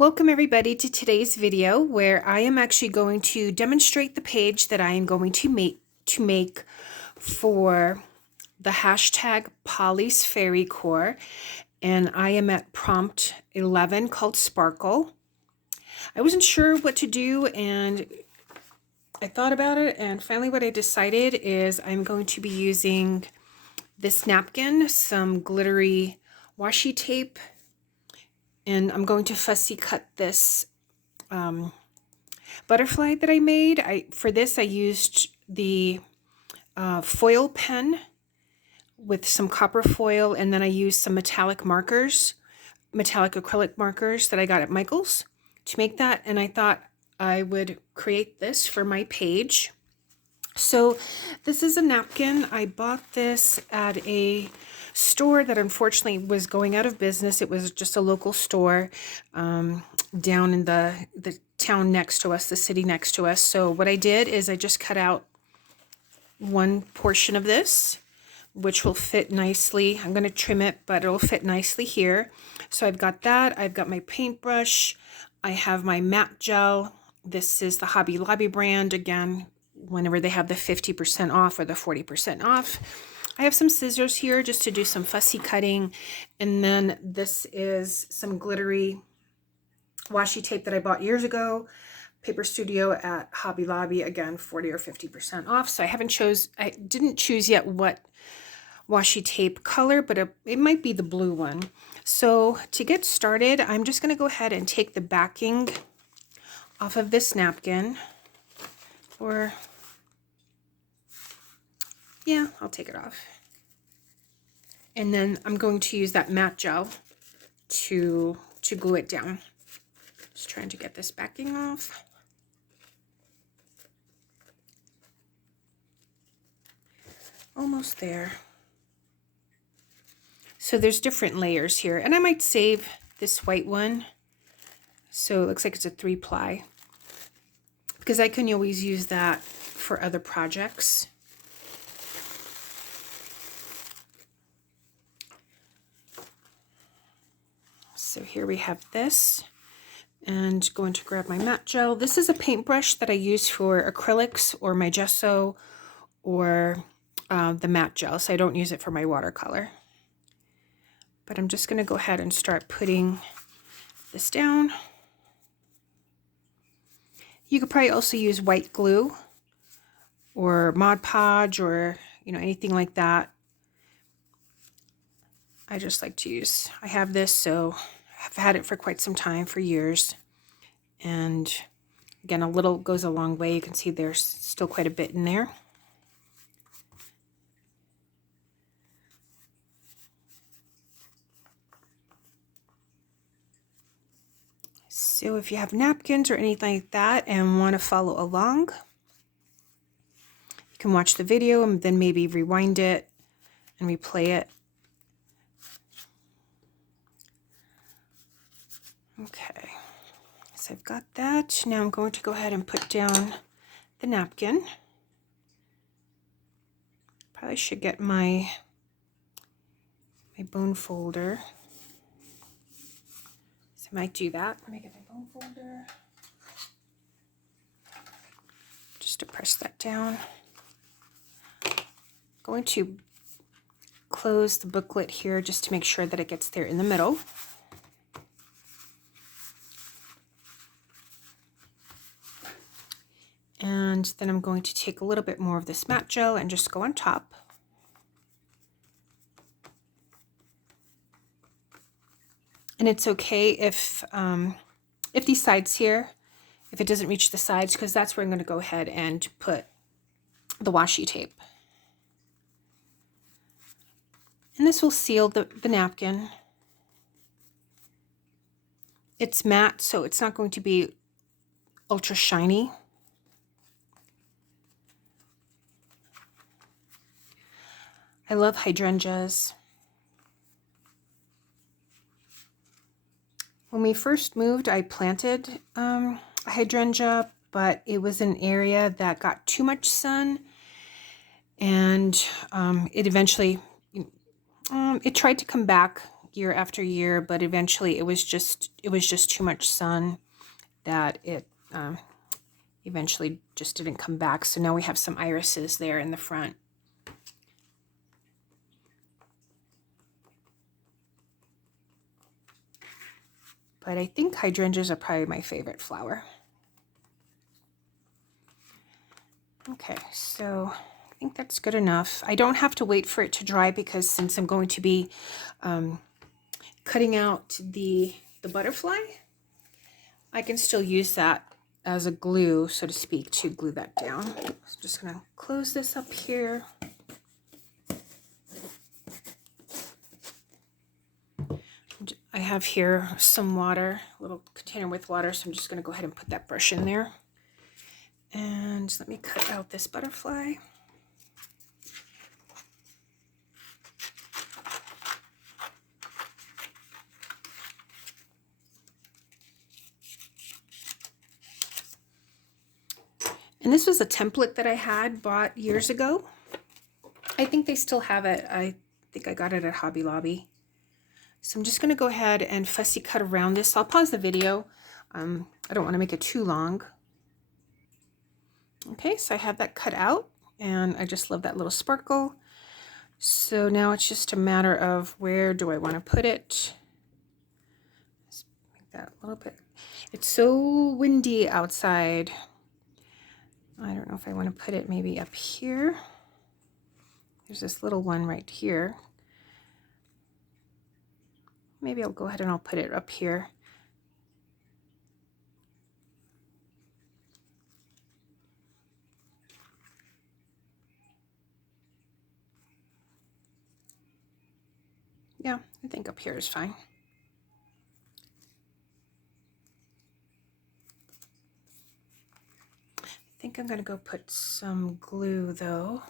Welcome everybody to today's video where I am actually going to demonstrate the page that I am going to make for the hashtag Polly's Fairy Core, and I am at prompt 11 called Sparkle. I wasn't sure what to do and I thought about it, and finally what I decided is I'm going to be using this napkin, some glittery washi tape, and I'm going to fussy cut this butterfly that I made. For this I used the foil pen with some copper foil, and then I used some metallic acrylic markers that I got at Michael's to make that, and I thought I would create this for my page. So this is a napkin. I bought this at a store that unfortunately was going out of business. It was just a local store down in the town next to us, the city next to us. So what I did is I just cut out one portion of this, which will fit nicely. I'm going to trim it, but it'll fit nicely here. So I've got that. I've got my paintbrush. I have my matte gel. This is the Hobby Lobby brand. Again, whenever they have the 50% off or the 40% off. I have some scissors here just to do some fussy cutting. And then this is some glittery washi tape that I bought years ago. Paper Studio at Hobby Lobby, again, 40 or 50% off. So I didn't choose yet what washi tape color, but it might be the blue one. So to get started, I'm just going to go ahead and take the backing off of this napkin. Or, yeah, I'll take it off. And then I'm going to use that matte gel to glue it down. Just trying to get this backing off. Almost there. So there's different layers here, and I might save this white one. So it looks like it's a 3-ply, because I can always use that for other projects. So here we have this, and going to grab my matte gel. This is a paintbrush that I use for acrylics or my gesso or the matte gel, so I don't use it for my watercolor. But I'm just going to go ahead and start putting this down. You could probably also use white glue or Mod Podge or anything like that. I just like to use, I have this, so I've had it for quite some time, for years. And again, a little goes a long way. You can see there's still quite a bit in there. So if you have napkins or anything like that and want to follow along, you can watch the video and then maybe rewind it and replay it. Okay, so I've got that. Now I'm going to go ahead and put down the napkin. Probably should get my bone folder. So I might do that. Let me get my bone folder. Just to press that down. Going to close the booklet here just to make sure that it gets there in the middle. And then I'm going to take a little bit more of this matte gel and just go on top. And it's okay if these sides here, if it doesn't reach the sides, because that's where I'm going to go ahead and put the washi tape. And this will seal the napkin. It's matte, so it's not going to be ultra shiny. I love hydrangeas. When we first moved, I planted a hydrangea, but it was an area that got too much sun, and it eventually, it tried to come back year after year, but eventually it was just too much sun that it eventually just didn't come back. So now we have some irises there in the front. But I think hydrangeas are probably my favorite flower. Okay, so I think that's good enough. I don't have to wait for it to dry because since I'm going to be cutting out the butterfly, I can still use that as a glue, so to speak, to glue that down. So I'm just going to close this up here. I have here some water, a little container with water, so I'm just going to go ahead and put that brush in there. And let me cut out this butterfly. And this was a template that I had bought years ago. I think they still have it. I think I got it at Hobby Lobby. So I'm just going to go ahead and fussy cut around this. I'll pause the video. I don't want to make it too long. Okay, so I have that cut out, and I just love that little sparkle. So now it's just a matter of where do I want to put it. Let's make that a little bit. It's so windy outside. I don't know if I want to put it maybe up here. There's this little one right here. Maybe I'll go ahead and I'll put it up here. Yeah, I think up here is fine. I think I'm going to go put some glue though.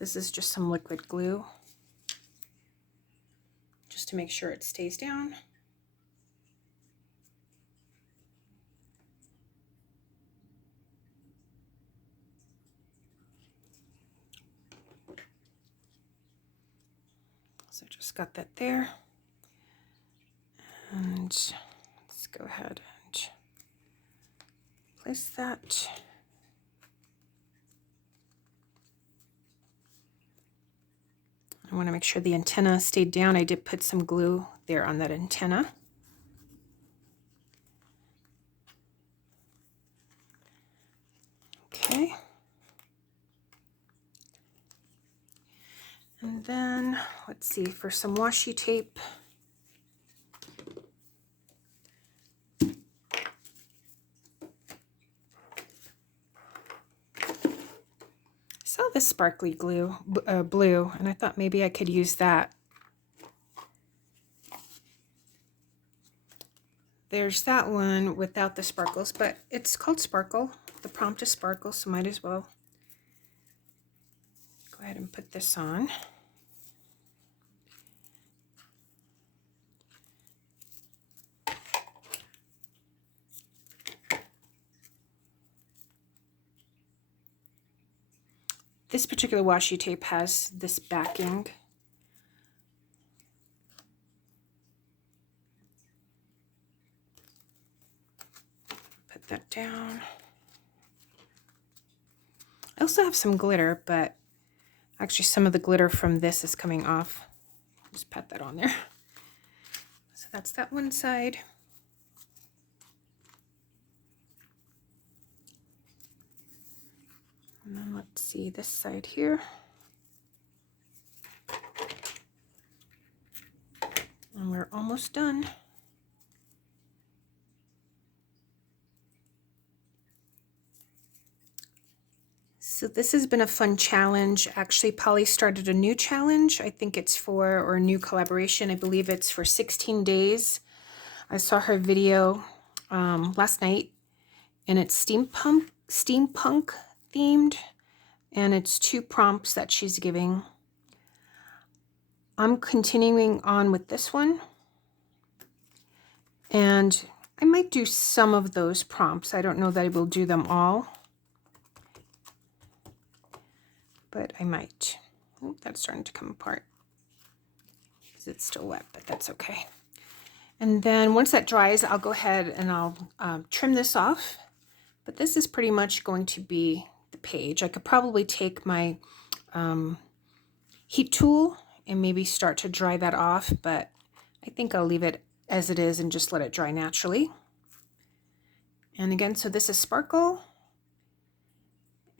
This is just some liquid glue, just to make sure it stays down. So just got that there. And let's go ahead and place that. I want to make sure the antenna stayed down. I did put some glue there on that antenna. Okay. And then, let's see, for some washi tape, I saw this sparkly glue, blue, and I thought maybe I could use that. There's that one without the sparkles, but it's called Sparkle. The prompt is Sparkle, so might as well go ahead and put this on. This particular washi tape has this backing. Put that down. I also have some glitter, but actually some of the glitter from this is coming off. Just pat that on there. So that's that one side. And then let's see this side here. And we're almost done. So this has been a fun challenge. Actually, Polly started a new challenge. I think it's for, or a new collaboration. I believe it's for 16 days. I saw her video last night, and it's steampunk themed, and it's 2 prompts that she's giving. I'm continuing on with this one, and I might do some of those prompts. I don't know that I will do them all, but I might. Oh, that's starting to come apart because it's still wet, but that's okay. And then once that dries, I'll go ahead and I'll trim this off. But this is pretty much going to be the page. I could probably take my heat tool and maybe start to dry that off, but I think I'll leave it as it is and just let it dry naturally. And again, so this is Sparkle.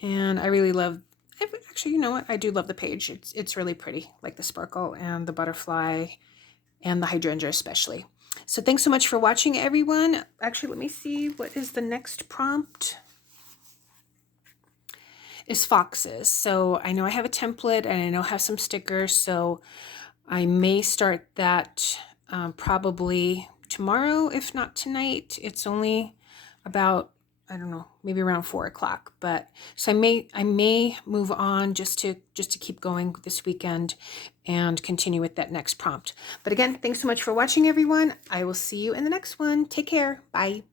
And I really love, actually, you know what? I do love the page. It's really pretty, like the sparkle and the butterfly and the hydrangea especially. So thanks so much for watching, everyone. Actually, let me see, what is the next prompt? Is foxes. So I know I have a template and I know I have some stickers, so I may start that probably tomorrow, if not tonight. It's only about, I don't know, maybe around 4 o'clock. But so I may move on just to keep going this weekend and continue with that next prompt. But again, thanks so much for watching, everyone. I will see you in the next one. Take care. Bye.